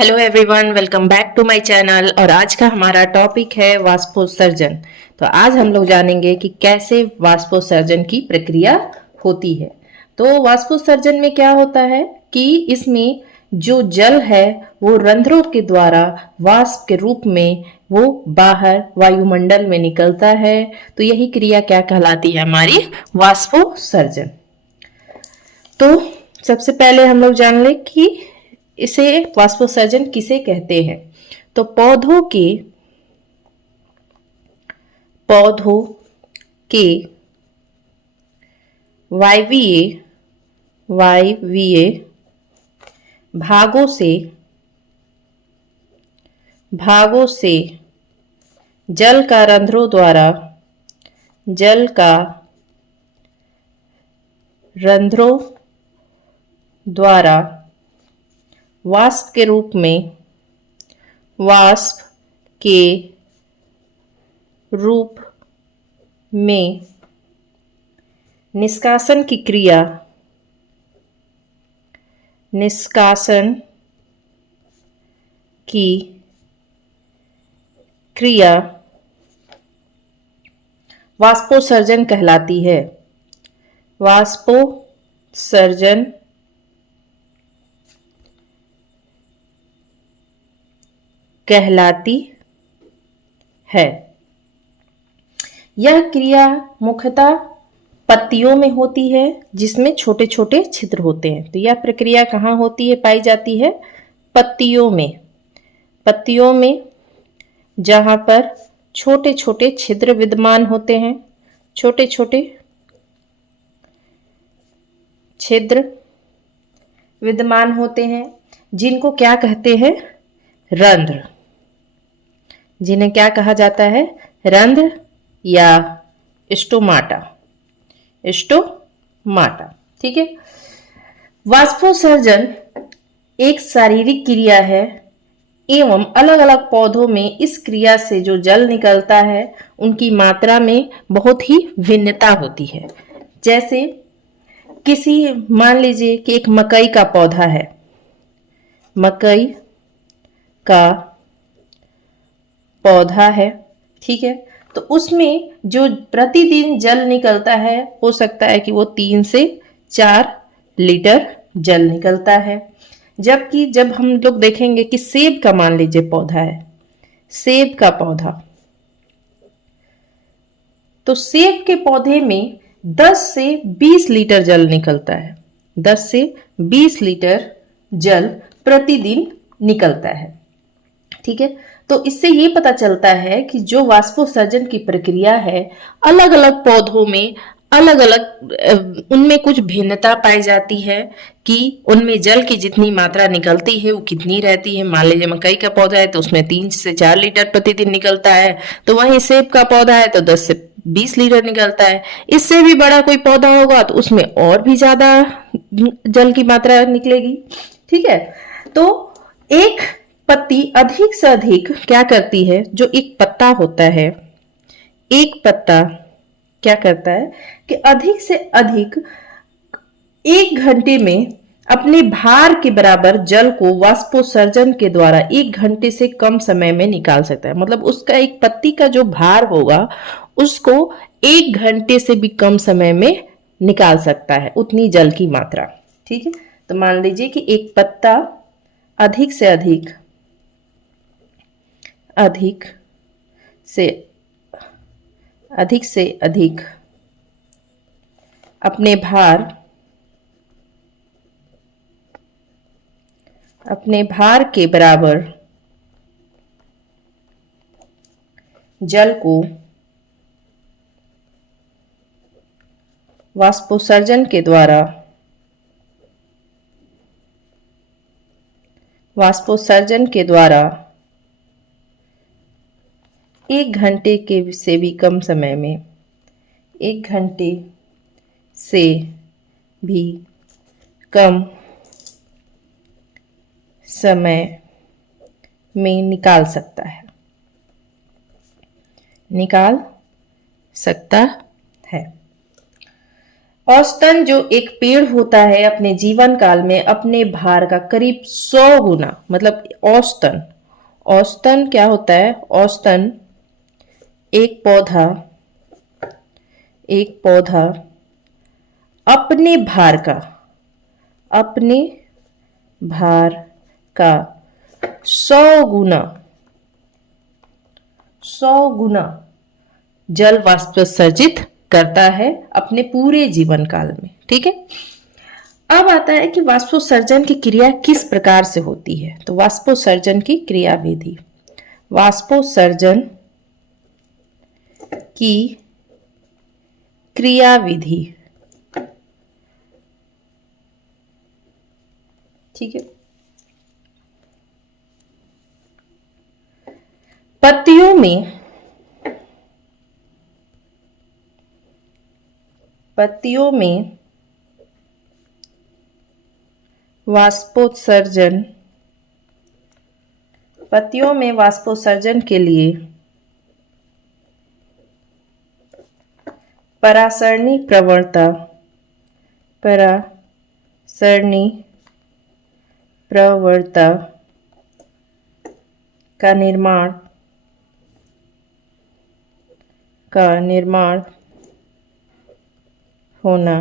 Hello everyone, welcome back to my channel. और आज का हमारा टॉपिक है वाष्पोत्सर्जन। तो आज हम लोग जानेंगे कि कैसे वाष्पोत्सर्जन की प्रक्रिया होती है। तो वाष्पोत्सर्जन में क्या होता है कि इसमें जो जल है वो रंध्रों के द्वारा वाष्प के रूप में वो बाहर वायुमंडल में निकलता है। तो यही क्रिया क्या कहलाती है? हमारी वाष्पोत्सर्जन। तो सबसे पहले हम लोग जान लें कि इसे वाष्पोत्सर्जन किसे कहते हैं। तो पौधों के वायवीय भागों से जल का रंध्रों द्वारा वाष्प के रूप में निष्कासन की क्रिया वाष्पोत्सर्जन कहलाती है। वाष्पोत्सर्जन कहलाती है। यह क्रिया मुख्यतः पत्तियों में होती है जिसमें छोटे छोटे छिद्र होते हैं। तो यह प्रक्रिया कहाँ होती है, पाई जाती है? पत्तियों में जहां पर छोटे छोटे छिद्र विद्यमान होते हैं। छोटे छोटे छिद्र विद्यमान होते हैं जिनको क्या कहते हैं? रंध्र। जिन्हें क्या कहा जाता है? रंध्र या स्टोमाटा। ठीक है। वाष्पोत्सर्जन एक शारीरिक क्रिया है एवं अलग अलग पौधों में इस क्रिया से जो जल निकलता है उनकी मात्रा में बहुत ही भिन्नता होती है। जैसे मान लीजिए कि एक मकई का पौधा है। मकई का पौधा है, ठीक है। तो उसमें जो प्रतिदिन जल निकलता है हो सकता है कि वो 3 से 4 लीटर जल निकलता है। जबकि जब हम लोग देखेंगे कि सेब का मान लीजिए पौधा है, सेब का पौधा, तो सेब के पौधे में 10 से 20 लीटर जल निकलता है। 10 से 20 लीटर जल प्रतिदिन निकलता है, ठीक है। तो इससे ये पता चलता है कि जो वाष्पोत्सर्जन की प्रक्रिया है अलग अलग पौधों में अलग अलग उनमें कुछ भिन्नता पाई जाती है कि उनमें जल की जितनी मात्रा निकलती है वो कितनी रहती है। मान लीजिए मकई का पौधा है तो उसमें 3 से 4 लीटर प्रतिदिन निकलता है, तो वहीं सेब का पौधा है तो 10 से 20 लीटर निकलता है। इससे भी बड़ा कोई पौधा होगा तो उसमें और भी ज्यादा जल की मात्रा निकलेगी, ठीक है। तो एक पत्ती अधिक से अधिक क्या करती है? जो एक पत्ता होता है, एक पत्ता क्या करता है कि अधिक से अधिक 1 घंटे में अपने भार के बराबर जल को वाष्पोत्सर्जन के द्वारा 1 घंटे से कम समय में निकाल सकता है। मतलब उसका एक पत्ती का जो भार होगा उसको 1 घंटे से भी कम समय में निकाल सकता है, उतनी जल की मात्रा, ठीक है। तो मान लीजिए कि एक पत्ता अधिक से अधिक अपने भार के बराबर जल को वाष्पोत्सर्जन के द्वारा 1 घंटे के से भी कम समय में 1 घंटे से भी कम समय में निकाल सकता है। औसतन जो एक पेड़ होता है अपने जीवन काल में अपने भार का करीब 100 गुना, मतलब औसतन, औसतन क्या होता है, औसतन एक पौधा, एक पौधा अपने भार का, अपने भार का 100 गुना, 100 गुना जल वाष्पोत्सर्जित करता है अपने पूरे जीवन काल में। ठीक है, अब आता है कि वाष्पोत्सर्जन की क्रिया किस प्रकार से होती है। तो वाष्पोत्सर्जन की क्रिया विधि, वाष्पोत्सर्जन की क्रिया विधि, ठीक है। पत्तियों में, पत्तियों में वाष्पोत्सर्जन, पत्तियों में वाष्पोत्सर्जन के लिए परासरणी प्रवणता, परासरणी प्रवणता का निर्माण होना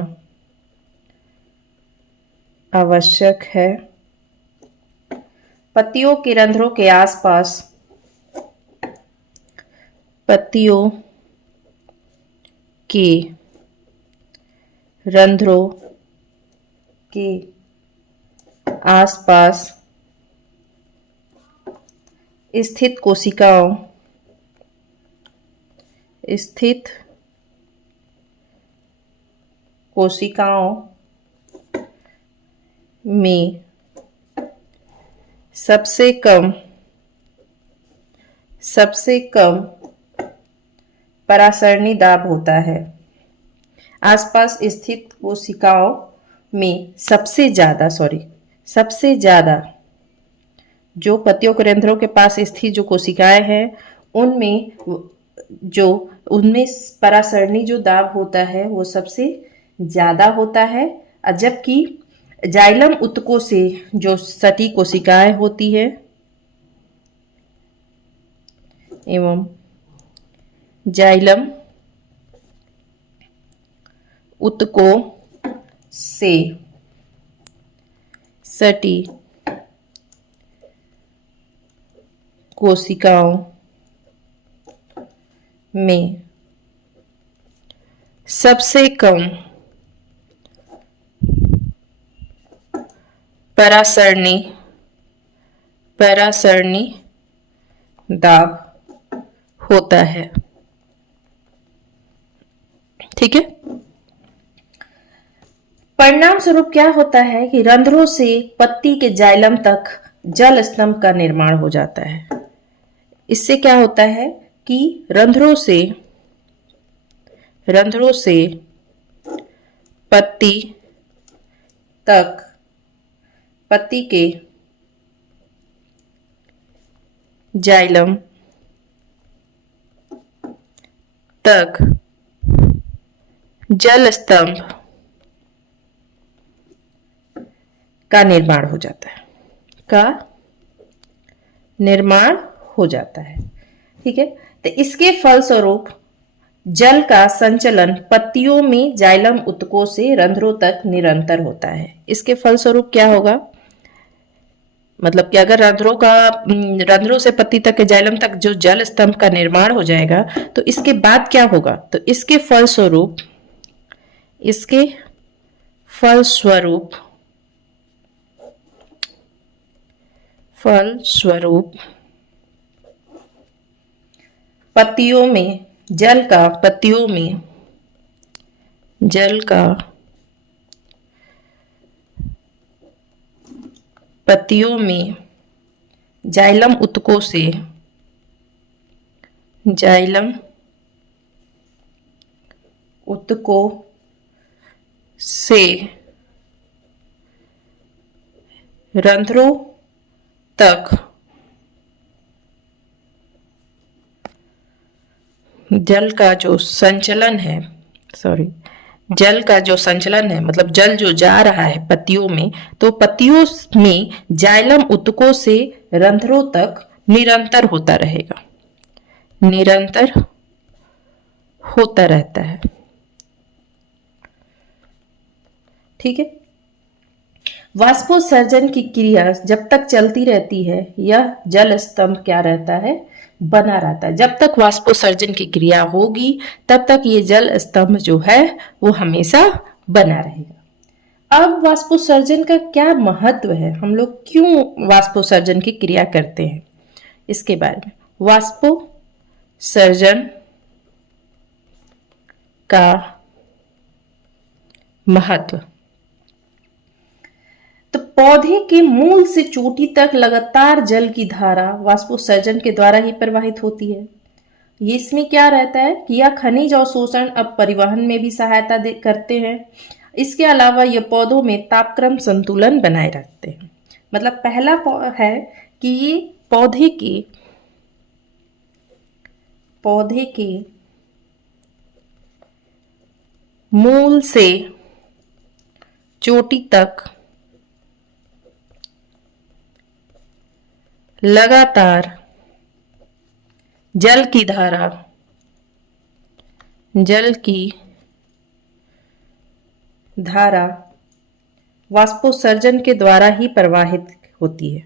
आवश्यक है। पत्तियों के रंध्रों के आसपास, पत्तियों के रंध्रों के आसपास स्थित कोशिकाओं, स्थित कोशिकाओं में सबसे कम परासरणी दाब होता है। आसपास स्थित कोशिकाओं में सबसे ज्यादा जो पत्तियों के रंध्रों के पास स्थित जो कोशिकाएं हैं उनमें परासरणी जो दाब होता है वो सबसे ज्यादा होता है, जबकि जाइलम उत्तकों से जो सटी कोशिकाएं होती है एवं जाइलम उत्तकों से सटी कोशिकाओं में सबसे कम परासरणी दाब होता है। ठीक है, परिणाम स्वरूप क्या होता है कि रंध्रों से पत्ती के जाइलम तक जल स्तंभ का निर्माण हो जाता है। इससे क्या होता है कि रंध्रों से पत्ती के जाइलम तक जल स्तंभ का निर्माण हो जाता है। ठीक है, तो इसके फलस्वरूप जल का संचलन पत्तियों में जाइलम उत्तकों से रंध्रों तक निरंतर होता है। इसके फलस्वरूप क्या होगा, मतलब कि अगर रंध्रों से पत्ती तक के जाइलम तक जो जल स्तंभ का निर्माण हो जाएगा तो इसके बाद क्या होगा, तो इसके फलस्वरूप पत्तियों में जल का पत्तियों में जाइलम उत्तकों से रंध्रों तक जल का जो संचलन है जल का जो संचलन है, मतलब जल जो जा रहा है पत्तियों में, तो पत्तियों में जाइलम ऊतकों से रंध्रों तक निरंतर होता रहेगा, निरंतर होता रहता है। ठीक है। वाष्पोत्सर्जन की क्रिया जब तक चलती रहती है, यह जल स्तंभ क्या रहता है, बना रहता है। जब तक वाष्पोत्सर्जन की क्रिया होगी तब तक ये जल स्तंभ जो है वो हमेशा बना रहेगा। अब वाष्पोत्सर्जन का क्या महत्व है, हम लोग क्यों वाष्पोत्सर्जन की क्रिया करते हैं, इसके बारे में। वाष्पोत्सर्जन का महत्व, तो पौधे के मूल से चोटी तक लगातार जल की धारा वाष्पोत्सर्जन के द्वारा ही प्रवाहित होती है। ये इसमें क्या रहता है कि यह खनिज और शोषण अब परिवहन में भी सहायता करते हैं। इसके अलावा ये पौधों में तापक्रम संतुलन बनाए रखते हैं। मतलब पहला है कि ये पौधे के मूल से चोटी तक लगातार जल की धारा वाष्पोत्सर्जन के द्वारा ही प्रवाहित होती है।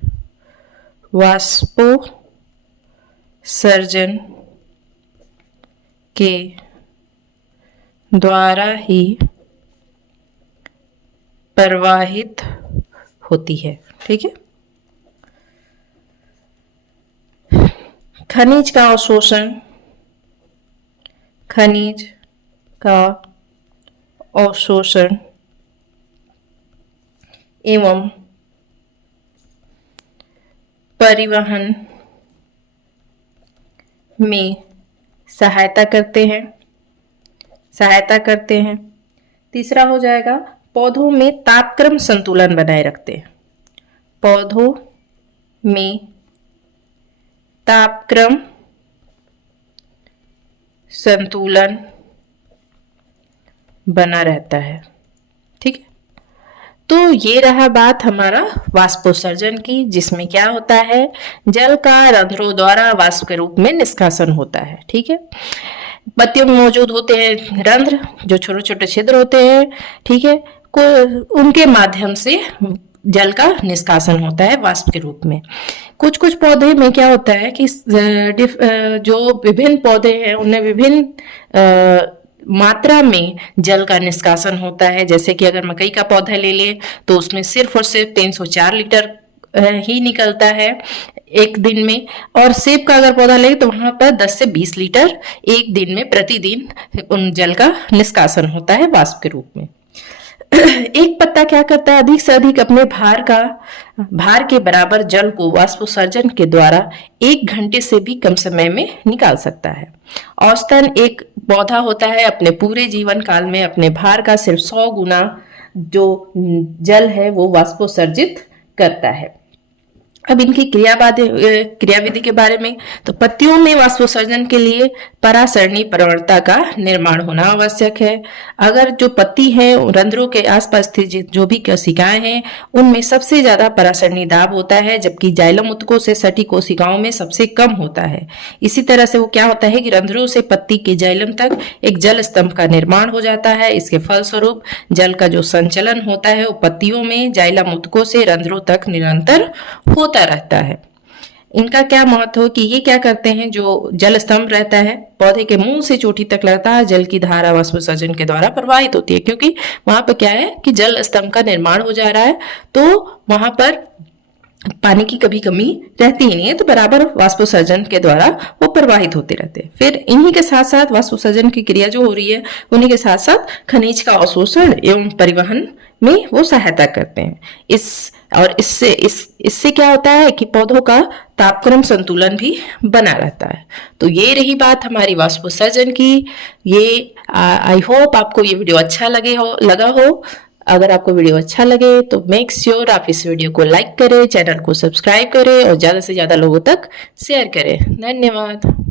वाष्पोत्सर्जन के द्वारा ही प्रवाहित होती है। ठीक है। खनिज का अवशोषण एवं परिवहन में सहायता करते हैं। तीसरा हो जाएगा, पौधों में तापक्रम संतुलन बनाए रखते हैं। पौधों में तापक्रम संतुलन बना रहता है। ठीक है। तो ये रहा बात हमारा वाष्पोत्सर्जन की, जिसमें क्या होता है, जल का रंध्रों द्वारा वाष्प के रूप में निष्कासन होता है। ठीक है। पत्तियों में मौजूद होते हैं रंध्र, जो छोटे छोटे छिद्र होते हैं। ठीक है। उनके माध्यम से जल का निष्कासन होता है वाष्प के रूप में। कुछ कुछ पौधे में क्या होता है कि जो विभिन्न पौधे हैं उनमें विभिन्न मात्रा में जल का निष्कासन होता है। जैसे कि अगर मकई का पौधा ले ले तो उसमें सिर्फ और सिर्फ 304 लीटर ही निकलता है एक दिन में, और सेब का अगर पौधा ले तो वहां पर 10 से 20 लीटर एक दिन में प्रतिदिन उन जल का निष्कासन होता है वाष्प के रूप में। एक पत्ता क्या करता है, अधिक से अधिक अपने भार के बराबर जल को वाष्पोत्सर्जन के द्वारा 1 घंटे से भी कम समय में निकाल सकता है। औसतन एक पौधा होता है अपने पूरे जीवन काल में अपने भार का सिर्फ 100 गुना जो जल है वो वाष्पोत्सर्जित करता है। अब इनकी क्रियाविधि के बारे में, तो पत्तियों में वाष्पोत्सर्जन के लिए परासरणी प्रवणता का निर्माण होना आवश्यक है। अगर जो पत्ती है रंध्रों के आसपास स्थित जो भी कोशिकाएं हैं उनमें सबसे ज्यादा परासरणी दाब होता है, जबकि जाइलम ऊतकों से सटी कोशिकाओं में सबसे कम होता है। इसी तरह से वो क्या होता है कि रंध्रों से पत्ती के जाइलम तक एक जल स्तंभ का निर्माण हो जाता है। इसके फलस्वरूप जल का जो संचलन होता है वो पत्तियों में जाइलम ऊतकों से रंध्रों तक निरंतर होता रहता है। इनका क्या महत्व है कि ये क्या करते हैं, जो जल स्तंभ रहता है पौधे के मूल से चोटी तक लगातार जल की धारा वाष्पोत्सर्जन के द्वारा प्रवाहित होती है, क्योंकि वहां पर क्या है कि जल स्तंभ का निर्माण हो जा रहा है, तो वहां पर पानी की कभी कमी रहती ही नहीं है, तो बराबर वाष्पोत्सर्जन के द्वारा वो प्रवाहित होते रहते हैं। फिर इन्हीं के साथ साथ वाष्पोत्सर्जन की क्रिया जो हो रही है उन्हीं के साथ साथ खनिज का अवशोषण एवं परिवहन में वो सहायता करते हैं। इससे क्या होता है कि पौधों का तापक्रम संतुलन भी बना रहता है। तो ये रही बात हमारी वाष्पोत्सर्जन की। ये आई होप आपको ये वीडियो अच्छा लगा हो। अगर आपको वीडियो अच्छा लगे तो मेक श्योर आप इस वीडियो को लाइक करें, चैनल को सब्सक्राइब करें और ज्यादा से ज्यादा लोगों तक शेयर करें। धन्यवाद।